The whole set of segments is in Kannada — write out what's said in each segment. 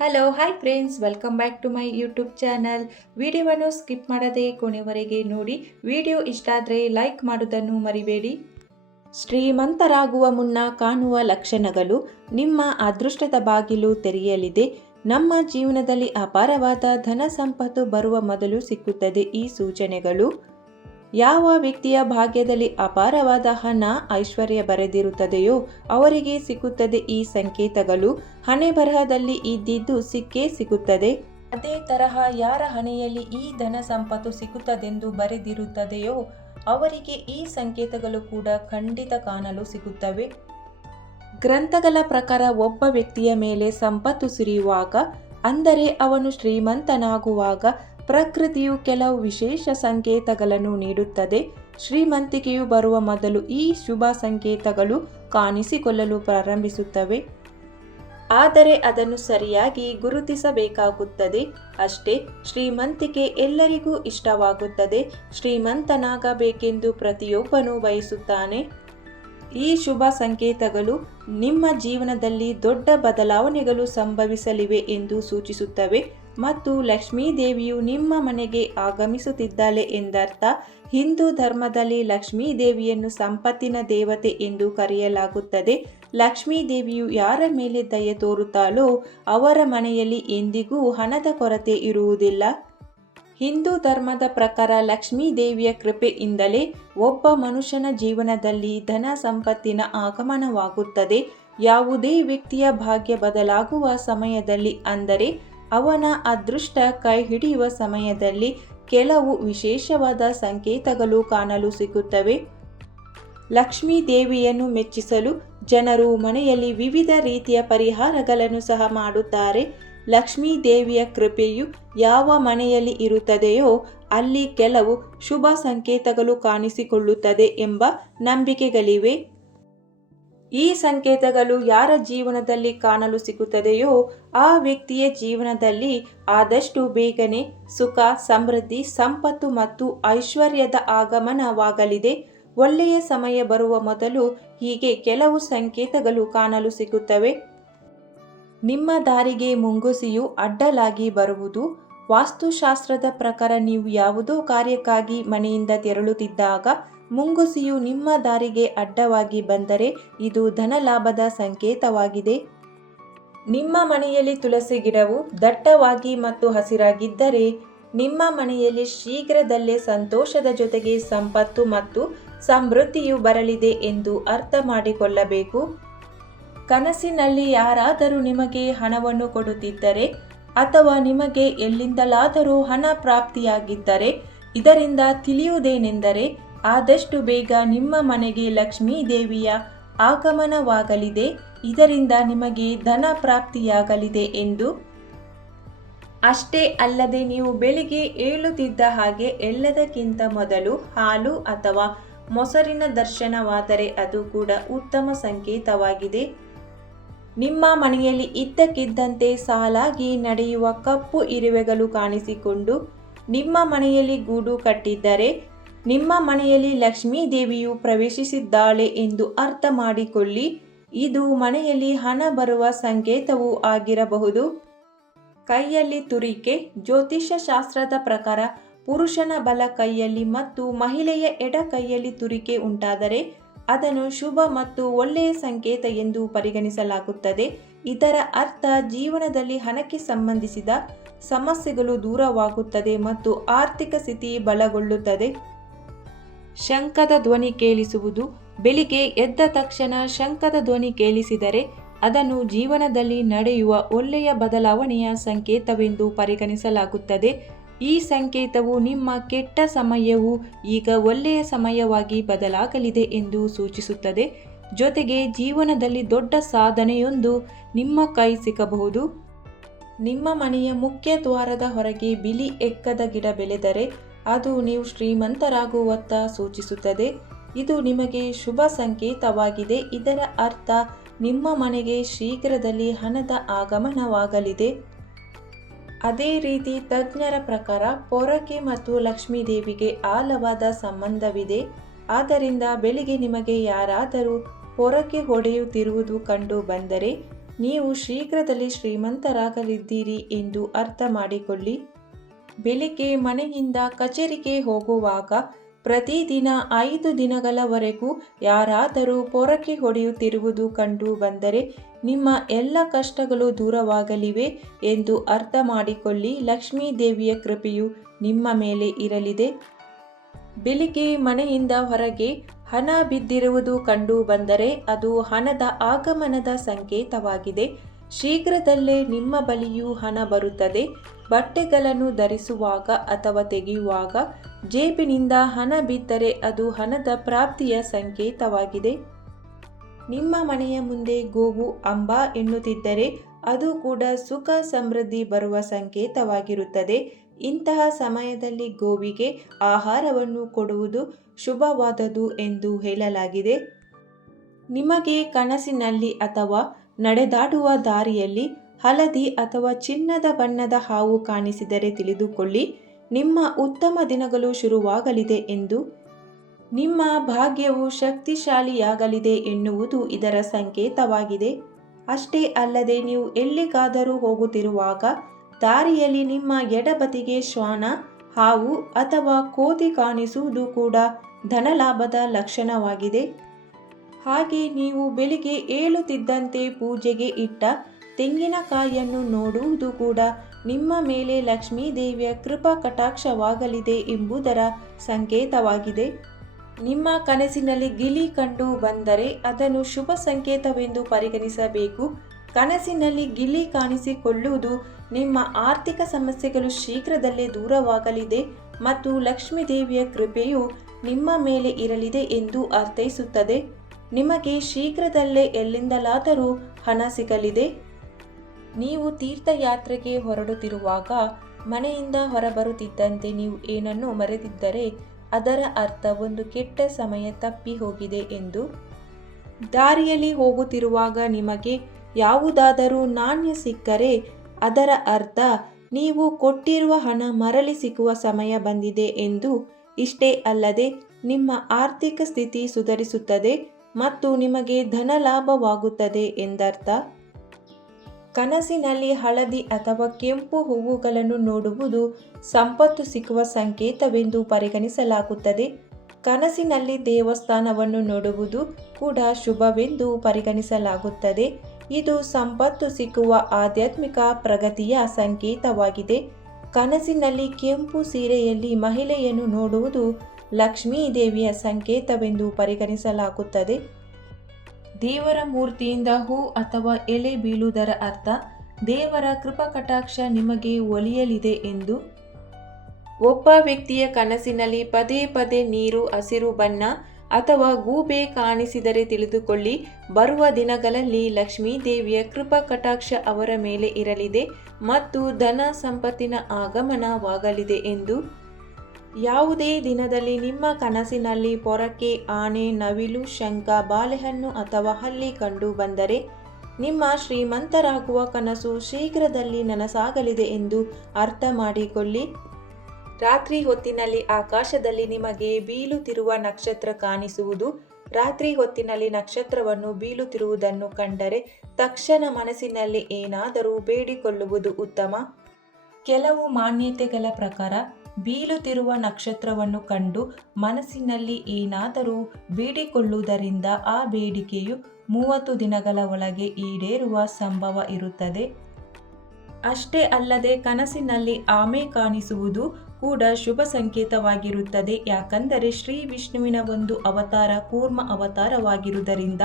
Hello hi friends welcome back to my YouTube channel ವಿಡಿಯೋವನ್ನು ಸ್ಕಿಪ್ ಮಾಡದೆ ಕೊನೆವರೆಗೆ ನೋಡಿ. ವಿಡಿಯೋ ಇಷ್ಟ ಆದರೆ ಲೈಕ್ ಮಾಡೋದನ್ನು ಮರಿಬೇಡಿ. ಶ್ರೀಮಂತರಾಗುವ ಮುನ್ನ ಕಾಣುವ ಲಕ್ಷಣಗಳು ನಿಮ್ಮ ಅದೃಷ್ಟದ ಬಾಗಿಲು ತೆರೆಯಲಿದೆ. ನಮ್ಮ ಜೀವನದಲ್ಲಿ ಅಪಾರವಾದ ಧನ ಸಂಪತ್ತು ಬರುವ ಮೊದಲು ಸಿಕ್ಕುತ್ತದೆ ಈ ಸೂಚನೆಗಳು. ಯಾವ ವ್ಯಕ್ತಿಯ ಭಾಗ್ಯದಲ್ಲಿ ಅಪಾರವಾದ ಹಣ ಐಶ್ವರ್ಯ ಬರೆದಿರುತ್ತದೆಯೋ ಅವರಿಗೆ ಸಿಗುತ್ತದೆ ಈ ಸಂಕೇತಗಳು. ಹಣೆ ಬರಹದಲ್ಲಿ ಇದ್ದಿದ್ದು ಸಿಕ್ಕೇ ಸಿಗುತ್ತದೆ. ಅದೇ ತರಹ ಯಾರ ಹಣೆಯಲ್ಲಿ ಈ ಧನ ಸಂಪತ್ತು ಸಿಗುತ್ತದೆಂದು ಬರೆದಿರುತ್ತದೆಯೋ ಅವರಿಗೆ ಈ ಸಂಕೇತಗಳು ಕೂಡ ಖಂಡಿತ ಕಾಣಲು ಸಿಗುತ್ತವೆ. ಗ್ರಂಥಗಳ ಪ್ರಕಾರ ಒಬ್ಬ ವ್ಯಕ್ತಿಯ ಮೇಲೆ ಸಂಪತ್ತು ಸುರಿಯುವಾಗ, ಅಂದರೆ ಅವನು ಶ್ರೀಮಂತನಾಗುವಾಗ ಪ್ರಕೃತಿಯು ಕೆಲವು ವಿಶೇಷ ಸಂಕೇತಗಳನ್ನು ನೀಡುತ್ತದೆ. ಶ್ರೀಮಂತಿಕೆಯು ಬರುವ ಮೊದಲು ಈ ಶುಭ ಸಂಕೇತಗಳು ಕಾಣಿಸಿಕೊಳ್ಳಲು ಪ್ರಾರಂಭಿಸುತ್ತವೆ. ಆದರೆ ಅದನ್ನು ಸರಿಯಾಗಿ ಗುರುತಿಸಬೇಕಾಗುತ್ತದೆ. ಅಷ್ಟೇ, ಶ್ರೀಮಂತಿಕೆ ಎಲ್ಲರಿಗೂ ಇಷ್ಟವಾಗುತ್ತದೆ. ಶ್ರೀಮಂತನಾಗಬೇಕೆಂದು ಪ್ರತಿಯೊಬ್ಬನೂ ಬಯಸುತ್ತಾನೆ. ಈ ಶುಭ ಸಂಕೇತಗಳು ನಿಮ್ಮ ಜೀವನದಲ್ಲಿ ದೊಡ್ಡ ಬದಲಾವಣೆಗಳು ಸಂಭವಿಸಲಿವೆ ಎಂದು ಸೂಚಿಸುತ್ತವೆ. ಮತ್ತು ಲಕ್ಷ್ಮೀ ದೇವಿಯು ನಿಮ್ಮ ಮನೆಗೆ ಆಗಮಿಸುತ್ತಿದ್ದಾಳೆ ಎಂದರ್ಥ, ಹಿಂದೂ ಧರ್ಮದಲ್ಲಿ ಲಕ್ಷ್ಮೀ ದೇವಿಯನ್ನು ಸಂಪತ್ತಿನ ದೇವತೆ ಎಂದು ಕರೆಯಲಾಗುತ್ತದೆ. ಲಕ್ಷ್ಮೀ ದೇವಿಯು ಯಾರ ಮೇಲೆ ದಯೆ ತೋರುತ್ತಾಳೋ ಅವರ ಮನೆಯಲ್ಲಿ ಎಂದಿಗೂ ಹಣದ ಕೊರತೆ ಇರುವುದಿಲ್ಲ. ಹಿಂದೂ ಧರ್ಮದ ಪ್ರಕಾರ ಲಕ್ಷ್ಮೀ ದೇವಿಯ ಕೃಪೆಯಿಂದಲೇ ಒಬ್ಬ ಮನುಷ್ಯನ ಜೀವನದಲ್ಲಿ ಧನ ಸಂಪತ್ತಿನ ಆಗಮನವಾಗುತ್ತದೆ. ಯಾವುದೇ ವ್ಯಕ್ತಿಯ ಭಾಗ್ಯ ಬದಲಾಗುವ ಸಮಯದಲ್ಲಿ ಅಂದರೆ ಅವನ ಅದೃಷ್ಟ ಕೈ ಹಿಡಿಯುವ ಸಮಯದಲ್ಲಿ ಕೆಲವು ವಿಶೇಷವಾದ ಸಂಕೇತಗಳು ಕಾಣಲು ಸಿಗುತ್ತವೆ. ಲಕ್ಷ್ಮೀ ದೇವಿಯನ್ನು ಮೆಚ್ಚಿಸಲು ಜನರು ಮನೆಯಲ್ಲಿ ವಿವಿಧ ರೀತಿಯ ಪರಿಹಾರಗಳನ್ನು ಸಹ ಮಾಡುತ್ತಾರೆ. ಲಕ್ಷ್ಮೀ ದೇವಿಯ ಕೃಪೆಯು ಯಾವ ಮನೆಯಲ್ಲಿ ಇರುತ್ತದೆಯೋ ಅಲ್ಲಿ ಕೆಲವು ಶುಭ ಸಂಕೇತಗಳು ಕಾಣಿಸಿಕೊಳ್ಳುತ್ತದೆ ಎಂಬ ನಂಬಿಕೆಗಳಿವೆ. ಈ ಸಂಕೇತಗಳು ಯಾರ ಜೀವನದಲ್ಲಿ ಕಾಣಲು ಸಿಗುತ್ತದೆಯೋ ಆ ವ್ಯಕ್ತಿಯ ಜೀವನದಲ್ಲಿ ಆದಷ್ಟು ಬೇಗನೆ ಸುಖ, ಸಮೃದ್ಧಿ, ಸಂಪತ್ತು ಮತ್ತು ಐಶ್ವರ್ಯದ ಆಗಮನವಾಗಲಿದೆ. ಒಳ್ಳೆಯ ಸಮಯ ಬರುವ ಮೊದಲು ಹೀಗೆ ಕೆಲವು ಸಂಕೇತಗಳು ಕಾಣಲು ಸಿಗುತ್ತವೆ. ನಿಮ್ಮ ದಾರಿಗೆ ಮುಂಗುಸಿಯು ಅಡ್ಡಲಾಗಿ ಬರುವುದು. ವಾಸ್ತುಶಾಸ್ತ್ರದ ಪ್ರಕಾರ ನೀವು ಯಾವುದೋ ಕಾರ್ಯಕ್ಕಾಗಿ ಮನೆಯಿಂದ ತೆರಳುತ್ತಿದ್ದಾಗ ಮುಂಗುಸಿಯು ನಿಮ್ಮ ದಾರಿಗೆ ಅಡ್ಡವಾಗಿ ಬಂದರೆ ಇದು ಧನಲಾಭದ ಸಂಕೇತವಾಗಿದೆ. ನಿಮ್ಮ ಮನೆಯಲ್ಲಿ ತುಳಸಿ ಗಿಡವು ದಟ್ಟವಾಗಿ ಮತ್ತು ಹಸಿರಾಗಿದ್ದರೆ, ನಿಮ್ಮ ಮನೆಯಲ್ಲಿ ಶೀಘ್ರದಲ್ಲೇ ಸಂತೋಷದ ಜೊತೆಗೆ ಸಂಪತ್ತು ಮತ್ತು ಸಮೃದ್ಧಿಯು ಬರಲಿದೆ ಎಂದು ಅರ್ಥ ಮಾಡಿಕೊಳ್ಳಬೇಕು. ಕನಸಿನಲ್ಲಿ ಯಾರಾದರೂ ನಿಮಗೆ ಹಣವನ್ನು ಕೊಡುತ್ತಿದ್ದರೆ ಅಥವಾ ನಿಮಗೆ ಎಲ್ಲಿಂದಲಾದರೂ ಹಣ ಪ್ರಾಪ್ತಿಯಾಗಿದ್ದರೆ, ಇದರಿಂದ ತಿಳಿಯುವುದೇನೆಂದರೆ ಆದಷ್ಟು ಬೇಗ ನಿಮ್ಮ ಮನೆಗೆ ಲಕ್ಷ್ಮೀ ದೇವಿಯ ಆಗಮನವಾಗಲಿದೆ. ಇದರಿಂದ ನಿಮಗೆ ಧನ ಪ್ರಾಪ್ತಿಯಾಗಲಿದೆ ಎಂದು ಅಷ್ಟೇ ಅಲ್ಲದೆ ನೀವು ಬೆಳಿಗ್ಗೆ ಏಳುತ್ತಿದ್ದ ಹಾಗೆ ಎಲ್ಲದಕ್ಕಿಂತ ಮೊದಲು ಹಾಲು ಅಥವಾ ಮೊಸರಿನ ದರ್ಶನವಾದರೆ ಅದು ಕೂಡ ಉತ್ತಮ ಸಂಕೇತವಾಗಿದೆ. ನಿಮ್ಮ ಮನೆಯಲ್ಲಿ ಇದ್ದಕ್ಕಿದ್ದಂತೆ ಸಾಲಾಗಿ ನಡೆಯುವ ಕಪ್ಪು ಇರುವೆಗಳು ಕಾಣಿಸಿಕೊಂಡು ನಿಮ್ಮ ಮನೆಯಲ್ಲಿ ಗೂಡು ಕಟ್ಟಿದ್ದರೆ ನಿಮ್ಮ ಮನೆಯಲ್ಲಿ ಲಕ್ಷ್ಮೀ ದೇವಿಯು ಪ್ರವೇಶಿಸಿದ್ದಾಳೆ ಎಂದು ಅರ್ಥ ಮಾಡಿಕೊಳ್ಳಿ. ಇದು ಮನೆಯಲ್ಲಿ ಹಣ ಬರುವ ಸಂಕೇತವೂ ಆಗಿರಬಹುದು. ಕೈಯಲ್ಲಿ ತುರಿಕೆ ಜ್ಯೋತಿಷ್ಯ ಶಾಸ್ತ್ರದ ಪ್ರಕಾರ ಪುರುಷನ ಬಲ ಕೈಯಲ್ಲಿ ಮತ್ತು ಮಹಿಳೆಯ ಎಡ ಕೈಯಲ್ಲಿ ತುರಿಕೆ ಉಂಟಾದರೆ ಅದನ್ನು ಶುಭ ಮತ್ತು ಒಳ್ಳೆಯ ಸಂಕೇತ ಎಂದು ಪರಿಗಣಿಸಲಾಗುತ್ತದೆ. ಇದರ ಅರ್ಥ ಜೀವನದಲ್ಲಿ ಹಣಕ್ಕೆ ಸಂಬಂಧಿಸಿದ ಸಮಸ್ಯೆಗಳು ದೂರವಾಗುತ್ತದೆ ಮತ್ತು ಆರ್ಥಿಕ ಸ್ಥಿತಿ ಬಲಗೊಳ್ಳುತ್ತದೆ. ಶಂಕದ ಧ್ವನಿ ಕೇಳಿಸುವುದು. ಬೆಳಿಗ್ಗೆ ಎದ್ದ ತಕ್ಷಣ ಶಂಕದ ಧ್ವನಿ ಕೇಳಿಸಿದರೆ ಅದನ್ನು ಜೀವನದಲ್ಲಿ ನಡೆಯುವ ಒಳ್ಳೆಯ ಬದಲಾವಣೆಯ ಸಂಕೇತವೆಂದು ಪರಿಗಣಿಸಲಾಗುತ್ತದೆ. ಈ ಸಂಕೇತವು ನಿಮ್ಮ ಕೆಟ್ಟ ಸಮಯವು ಈಗ ಒಳ್ಳೆಯ ಸಮಯವಾಗಿ ಬದಲಾಗಲಿದೆ ಎಂದು ಸೂಚಿಸುತ್ತದೆ. ಜೊತೆಗೆ ಜೀವನದಲ್ಲಿ ದೊಡ್ಡ ಸಾಧನೆಯೊಂದು ನಿಮ್ಮ ಕೈ ಸಿಗಬಹುದು. ನಿಮ್ಮ ಮನೆಯ ಮುಖ್ಯ ದ್ವಾರದ ಹೊರಗೆ ಬಿಳಿ ಎಕ್ಕದ ಗಿಡ ಬೆಳೆದರೆ ಅದು ನೀವು ಶ್ರೀಮಂತರಾಗುವತ್ತ ಸೂಚಿಸುತ್ತದೆ. ಇದು ನಿಮಗೆ ಶುಭ ಸಂಕೇತವಾಗಿದೆ. ಇದರ ಅರ್ಥ, ನಿಮ್ಮ ಮನೆಗೆ ಶೀಘ್ರದಲ್ಲಿ ಹಣದ ಆಗಮನವಾಗಲಿದೆ. ಅದೇ ರೀತಿ ತಜ್ಞರ ಪ್ರಕಾರ ಪೊರಕೆ ಮತ್ತು ಲಕ್ಷ್ಮೀದೇವಿಗೆ ಆಳವಾದ ಸಂಬಂಧವಿದೆ. ಆದ್ದರಿಂದ ಬೆಳಿಗ್ಗೆ ನಿಮಗೆ ಯಾರಾದರೂ ಪೊರಕೆ ಹೊಡೆಯುತ್ತಿರುವುದು ಕಂಡು ಬಂದರೆ, ನೀವು ಶೀಘ್ರದಲ್ಲಿ ಶ್ರೀಮಂತರಾಗಲಿದ್ದೀರಿ ಎಂದು ಅರ್ಥ ಮಾಡಿಕೊಳ್ಳಿ. ಬೆಳಿಗ್ಗೆ ಮನೆಯಿಂದ ಕಚೇರಿಗೆ ಹೋಗುವಾಗ ಪ್ರತಿದಿನ ಐದು ದಿನಗಳವರೆಗೂ ಯಾರಾದರೂ ಪೊರಕೆ ಹೊಡೆಯುತ್ತಿರುವುದು ಕಂಡು ಬಂದರೆ ನಿಮ್ಮ ಎಲ್ಲ ಕಷ್ಟಗಳು ದೂರವಾಗಲಿವೆ ಎಂದು ಅರ್ಥ ಮಾಡಿಕೊಳ್ಳಿ. ಲಕ್ಷ್ಮೀ ದೇವಿಯ ಕೃಪೆಯು ನಿಮ್ಮ ಮೇಲೆ ಇರಲಿದೆ. ಬೆಳಿಗ್ಗೆ ಮನೆಯಿಂದ ಹೊರಗೆ ಹಣ ಬಿದ್ದಿರುವುದು ಕಂಡು ಬಂದರೆ ಅದು ಹಣದ ಆಗಮನದ ಸಂಕೇತವಾಗಿದೆ. ಶೀಘ್ರದಲ್ಲೇ ನಿಮ್ಮ ಬಳಿಯೂ ಹಣ ಬರುತ್ತದೆ. ಬಟ್ಟೆಗಳನ್ನು ಧರಿಸುವಾಗ ಅಥವಾ ತೆಗೆಯುವಾಗ ಜೇಬಿನಿಂದ ಹಣ ಬಿದ್ದರೆ ಅದು ಹಣದ ಪ್ರಾಪ್ತಿಯ ಸಂಕೇತವಾಗಿದೆ. ನಿಮ್ಮ ಮನೆಯ ಮುಂದೆ ಗೋವು, ಅಂಬ ಎನ್ನುತ್ತಿದ್ದರೆ ಅದು ಕೂಡ ಸುಖ ಸಮೃದ್ಧಿ ಬರುವ ಸಂಕೇತವಾಗಿರುತ್ತದೆ. ಇಂತಹ ಸಮಯದಲ್ಲಿ ಗೋವಿಗೆ ಆಹಾರವನ್ನು ಕೊಡುವುದು ಶುಭವಾದದು ಎಂದು ಹೇಳಲಾಗಿದೆ. ನಿಮಗೆ ಕನಸಿನಲ್ಲಿ ಅಥವಾ ನಡೆದಾಡುವ ದಾರಿಯಲ್ಲಿ ಹಳದಿ ಅಥವಾ ಚಿನ್ನದ ಬಣ್ಣದ ಹಾವು ಕಾಣಿಸಿದರೆ ತಿಳಿದುಕೊಳ್ಳಿ, ನಿಮ್ಮ ಉತ್ತಮ ದಿನಗಳು ಶುರುವಾಗಲಿದೆ ಎಂದು. ನಿಮ್ಮ ಭಾಗ್ಯವು ಶಕ್ತಿಶಾಲಿಯಾಗಲಿದೆ ಎನ್ನುವುದು ಇದರ ಸಂಕೇತವಾಗಿದೆ. ಅಷ್ಟೇ ಅಲ್ಲದೆ ನೀವು ಎಲ್ಲಿಗಾದರೂ ಹೋಗುತ್ತಿರುವಾಗ ದಾರಿಯಲ್ಲಿ ನಿಮ್ಮ ಎಡಬದಿಗೆ ಶ್ವಾನ, ಹಾವು ಅಥವಾ ಕೋತಿ ಕಾಣಿಸುವುದು ಕೂಡ ಧನಲಾಭದ ಲಕ್ಷಣವಾಗಿದೆ. ಹಾಗೆ ನೀವು ಬೆಳಿಗ್ಗೆ ಏಳುತ್ತಿದ್ದಂತೆ ಪೂಜೆಗೆ ಇಟ್ಟ ತೆಂಗಿನಕಾಯಿಯನ್ನು ನೋಡುವುದು ಕೂಡ ನಿಮ್ಮ ಮೇಲೆ ಲಕ್ಷ್ಮೀ ದೇವಿಯ ಕೃಪಾ ಕಟಾಕ್ಷವಾಗಲಿದೆ ಎಂಬುದರ ಸಂಕೇತವಾಗಿದೆ. ನಿಮ್ಮ ಕನಸಿನಲ್ಲಿ ಗಿಳಿ ಕಂಡು ಬಂದರೆ ಅದನ್ನು ಶುಭ ಸಂಕೇತವೆಂದು ಪರಿಗಣಿಸಬೇಕು. ಕನಸಿನಲ್ಲಿ ಗಿಳಿ ಕಾಣಿಸಿಕೊಳ್ಳುವುದು ನಿಮ್ಮ ಆರ್ಥಿಕ ಸಮಸ್ಯೆಗಳು ಶೀಘ್ರದಲ್ಲೇ ದೂರವಾಗಲಿದೆ ಮತ್ತು ಲಕ್ಷ್ಮೀ ದೇವಿಯ ಕೃಪೆಯು ನಿಮ್ಮ ಮೇಲೆ ಇರಲಿದೆ ಎಂದು ಅರ್ಥೈಸುತ್ತದೆ. ನಿಮಗೆ ಶೀಘ್ರದಲ್ಲೇ ಎಲ್ಲಿಂದಲಾದರೂ ಹಣ ಸಿಗಲಿದೆ? ನೀವು ತೀರ್ಥಯಾತ್ರೆಗೆ ಹೊರಡುತ್ತಿರುವಾಗ ಮನೆಯಿಂದ ಹೊರಬರುತ್ತಿದ್ದಂತೆ ನೀವು ಏನನ್ನು ಮರೆತಿದ್ದರೆ ಅದರ ಅರ್ಥ ಒಂದು ಕೆಟ್ಟ ಸಮಯ ತಪ್ಪಿ ಹೋಗಿದೆ ಎಂದು. ದಾರಿಯಲ್ಲಿ ಹೋಗುತ್ತಿರುವಾಗ ನಿಮಗೆ ಯಾವುದಾದರೂ ನಾಣ್ಯ ಸಿಕ್ಕರೆ ಅದರ ಅರ್ಥ ನೀವು ಕೊಟ್ಟಿರುವ ಹಣ ಮರಳಿ ಸಿಗುವ ಸಮಯ ಬಂದಿದೆ ಎಂದು ಇಷ್ಟೇ ಅಲ್ಲದೆ ನಿಮ್ಮ ಆರ್ಥಿಕ ಸ್ಥಿತಿ ಸುಧಾರಿಸುತ್ತದೆ. ಮತ್ತು ನಿಮಗೆ ಧನ ಲಾಭವಾಗುತ್ತದೆ ಎಂದರ್ಥ. ಕನಸಿನಲ್ಲಿ ಹಳದಿ ಅಥವಾ ಕೆಂಪು ಹೂವುಗಳನ್ನು ನೋಡುವುದು ಸಂಪತ್ತು ಸಿಕ್ಕುವ ಸಂಕೇತವೆಂದು ಪರಿಗಣಿಸಲಾಗುತ್ತದೆ. ಕನಸಿನಲ್ಲಿ ದೇವಸ್ಥಾನವನ್ನು ನೋಡುವುದು ಕೂಡ ಶುಭವೆಂದು ಪರಿಗಣಿಸಲಾಗುತ್ತದೆ. ಇದು ಸಂಪತ್ತು ಸಿಕ್ಕುವ ಆಧ್ಯಾತ್ಮಿಕ ಪ್ರಗತಿಯ ಸಂಕೇತವಾಗಿದೆ. ಕನಸಿನಲ್ಲಿ ಕೆಂಪು ಸೀರೆಯಲ್ಲಿ ಮಹಿಳೆಯನ್ನು ನೋಡುವುದು ಲಕ್ಷ್ಮೀ ದೇವಿಯ ಸಂಕೇತವೆಂದು ಪರಿಗಣಿಸಲಾಗುತ್ತದೆ. ದೇವರ ಮೂರ್ತಿಯಿಂದ ಹೂ ಅಥವಾ ಎಲೆ ಬೀಳುವುದರ ಅರ್ಥ, ದೇವರ ಕೃಪಕಟಾಕ್ಷ ನಿಮಗೆ ಒಲಿಯಲಿದೆ ಎಂದು. ಒಬ್ಬ ವ್ಯಕ್ತಿಯ ಕನಸಿನಲ್ಲಿ ಪದೇ ಪದೇ ನೀರು, ಹಸಿರು ಬಣ್ಣ ಅಥವಾ ಗೂಬೆ ಕಾಣಿಸಿದರೆ ತಿಳಿದುಕೊಳ್ಳಿ, ಬರುವ ದಿನಗಳಲ್ಲಿ ಲಕ್ಷ್ಮೀ ದೇವಿಯ ಕೃಪಾ ಕಟಾಕ್ಷ ಅವರ ಮೇಲೆ ಇರಲಿದೆ ಮತ್ತು ಧನ ಸಂಪತ್ತಿನ ಆಗಮನವಾಗಲಿದೆ ಎಂದು. ಯಾವುದೇ ದಿನದಲ್ಲಿ ನಿಮ್ಮ ಕನಸಿನಲ್ಲಿ ಪೊರಕೆ ಆನೆ, ನವಿಲು, ಶಂಖ, ಬಾಳೆಹಣ್ಣು ಅಥವಾ ಹಲ್ಲಿ ಕಂಡು ಬಂದರೆ ನಿಮ್ಮ ಶ್ರೀಮಂತರಾಗುವ ಕನಸು ಶೀಘ್ರದಲ್ಲಿ ನನಸಾಗಲಿದೆ ಎಂದು ಅರ್ಥ ಮಾಡಿಕೊಳ್ಳಿ. ರಾತ್ರಿ ಹೊತ್ತಿನಲ್ಲಿ ಆಕಾಶದಲ್ಲಿ ನಿಮಗೆ ಬೀಳುತ್ತಿರುವ ನಕ್ಷತ್ರ ಕಾಣಿಸುವುದು. ರಾತ್ರಿ ಹೊತ್ತಿನಲ್ಲಿ ನಕ್ಷತ್ರವನ್ನು ಬೀಳುತ್ತಿರುವುದನ್ನು ಕಂಡರೆ ತಕ್ಷಣ ಮನಸ್ಸಿನಲ್ಲಿ ಏನಾದರೂ ಬೇಡಿಕೊಳ್ಳುವುದು ಉತ್ತಮ. ಕೆಲವು ಮಾನ್ಯತೆಗಳ ಪ್ರಕಾರ, ಬೀಳುತ್ತಿರುವ ನಕ್ಷತ್ರವನ್ನು ಕಂಡು ಮನಸ್ಸಿನಲ್ಲಿ ಏನಾದರೂ ಬೇಡಿಕೊಳ್ಳುವುದರಿಂದ ಆ ಬೇಡಿಕೆಯು ಮೂವತ್ತು ದಿನಗಳ ಒಳಗೆ ಈಡೇರುವ ಸಂಭವ ಇರುತ್ತದೆ. ಅಷ್ಟೇ ಅಲ್ಲದೆ ಕನಸಿನಲ್ಲಿ ಆಮೆ ಕಾಣಿಸುವುದು ಕೂಡ ಶುಭ ಸಂಕೇತವಾಗಿರುತ್ತದೆ. ಯಾಕಂದರೆ ಶ್ರೀ ವಿಷ್ಣುವಿನ ಒಂದು ಅವತಾರ ಕೂರ್ಮ ಅವತಾರವಾಗಿರುವುದರಿಂದ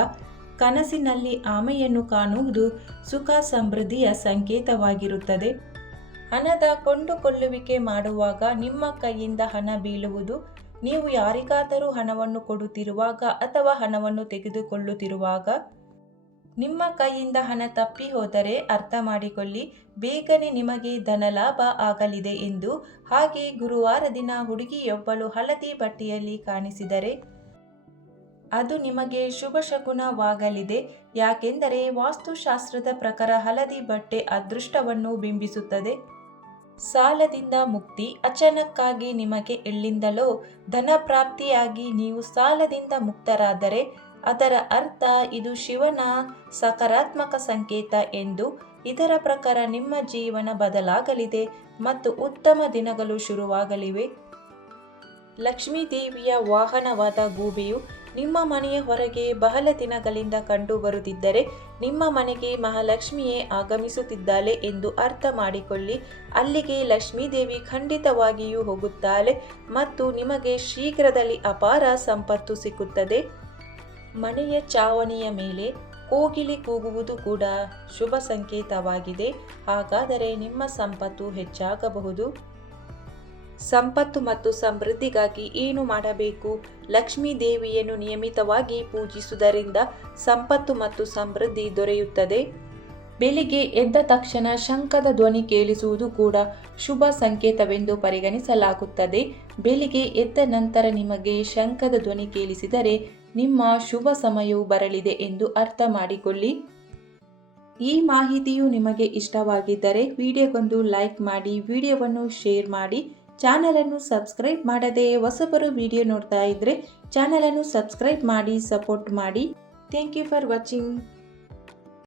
ಕನಸಿನಲ್ಲಿ ಆಮೆಯನ್ನು ಕಾಣುವುದು ಸುಖ ಸಮೃದ್ಧಿಯ ಸಂಕೇತವಾಗಿರುತ್ತದೆ. ಹಣದ ಕೊಂಡುಕೊಳ್ಳುವಿಕೆ ಮಾಡುವಾಗ ನಿಮ್ಮ ಕೈಯಿಂದ ಹಣ ಬೀಳುವುದು. ನೀವು ಯಾರಿಗಾದರೂ ಹಣವನ್ನು ಕೊಡುತ್ತಿರುವಾಗ ಅಥವಾ ಹಣವನ್ನು ತೆಗೆದುಕೊಳ್ಳುತ್ತಿರುವಾಗ ನಿಮ್ಮ ಕೈಯಿಂದ ಹಣ ತಪ್ಪಿ ಹೋದರೆ ಅರ್ಥ ಮಾಡಿಕೊಳ್ಳಿ. ಬೇಗನೆ ನಿಮಗೆ ಧನಲಾಭ ಆಗಲಿದೆ ಎಂದು. ಹಾಗೆ ಗುರುವಾರ ದಿನ ಹುಡುಗಿಯೊಬ್ಬಳು ಹಳದಿ ಬಟ್ಟೆಯಲ್ಲಿ ಕಾಣಿಸಿದರೆ ಅದು ನಿಮಗೆ ಶುಭ ಶಕುನವಾಗಲಿದೆ ಯಾಕೆಂದರೆ ವಾಸ್ತುಶಾಸ್ತ್ರದ ಪ್ರಕಾರ ಹಳದಿ ಬಟ್ಟೆ ಅದೃಷ್ಟವನ್ನು ಬಿಂಬಿಸುತ್ತದೆ. ಸಾಲದಿಂದ ಮುಕ್ತಿ ಅಚಾನಕ್ಕಾಗಿ ನಿಮಗೆ ಎಲ್ಲಿಂದಲೋ ಧನ ಪ್ರಾಪ್ತಿಯಾಗಿ ನೀವು ಸಾಲದಿಂದ ಮುಕ್ತರಾದರೆ ಅದರ ಅರ್ಥ ಇದು ಶಿವನ ಸಕಾರಾತ್ಮಕ ಸಂಕೇತ ಎಂದು ಇದರ ಪ್ರಕಾರ ನಿಮ್ಮ ಜೀವನ ಬದಲಾಗಲಿದೆ ಮತ್ತು ಉತ್ತಮ ದಿನಗಳು ಶುರುವಾಗಲಿವೆ. ಲಕ್ಷ್ಮೀ ದೇವಿಯ ವಾಹನವಾದ ಗೂಬೆಯು ನಿಮ್ಮ ಮನೆಯ ಹೊರಗೆ ಬಹಳ ದಿನಗಳಿಂದ ಕಂಡು ಬರುತ್ತಿದ್ದರೆ ನಿಮ್ಮ ಮನೆಗೆ ಮಹಾಲಕ್ಷ್ಮಿಯೇ ಆಗಮಿಸುತ್ತಿದ್ದಾಳೆ ಎಂದು ಅರ್ಥ ಮಾಡಿಕೊಳ್ಳಿ. ಅಲ್ಲಿಗೆ ಲಕ್ಷ್ಮೀ ದೇವಿ ಖಂಡಿತವಾಗಿಯೂ ಹೋಗುತ್ತಾಳೆ ಮತ್ತು ನಿಮಗೆ ಶೀಘ್ರದಲ್ಲಿ ಅಪಾರ ಸಂಪತ್ತು ಸಿಕ್ಕುತ್ತದೆ. ಮನೆಯ ಚಾವಣಿಯ ಮೇಲೆ ಕೋಗಿಲೆ ಕೂಗುವುದು ಕೂಡ ಶುಭ ಸಂಕೇತವಾಗಿದೆ. ಹಾಗಾದರೆ ನಿಮ್ಮ ಸಂಪತ್ತು ಹೆಚ್ಚಾಗಬಹುದು. ಸಂಪತ್ತು ಮತ್ತು ಸಮೃದ್ಧಿಗಾಗಿ ಏನು ಮಾಡಬೇಕು? ಲಕ್ಷ್ಮೀ ದೇವಿಯನ್ನು ನಿಯಮಿತವಾಗಿ ಪೂಜಿಸುವುದರಿಂದ ಸಂಪತ್ತು ಮತ್ತು ಸಮೃದ್ಧಿ ದೊರೆಯುತ್ತದೆ. ಬೆಳಿಗ್ಗೆ ಎದ್ದ ತಕ್ಷಣ ಶಂಖದ ಧ್ವನಿ ಕೇಳಿಸುವುದು ಕೂಡ ಶುಭ ಸಂಕೇತವೆಂದು ಪರಿಗಣಿಸಲಾಗುತ್ತದೆ. ಬೆಳಿಗ್ಗೆ ಎದ್ದ ನಂತರ ನಿಮಗೆ ಶಂಖದ ಧ್ವನಿ ಕೇಳಿಸಿದರೆ ನಿಮ್ಮ ಶುಭ ಸಮಯವು ಬರಲಿದೆ ಎಂದು ಅರ್ಥ ಮಾಡಿಕೊಳ್ಳಿ. ಈ ಮಾಹಿತಿಯು ನಿಮಗೆ ಇಷ್ಟವಾಗಿದ್ದರೆ ವಿಡಿಯೋಗೊಂದು ಲೈಕ್ ಮಾಡಿ, ವಿಡಿಯೋವನ್ನು ಶೇರ್ ಮಾಡಿ ಚಾನಲನ್ನು ಸಬ್ಸ್ಕ್ರೈಬ್ ಮಾಡದೆ ಹೊಸಬರು ವಿಡಿಯೋ ನೋಡ್ತಾ ಇದ್ದರೆ ಚಾನಲನ್ನು ಸಬ್ಸ್ಕ್ರೈಬ್ ಮಾಡಿ ಸಪೋರ್ಟ್ ಮಾಡಿ. Thank you for watching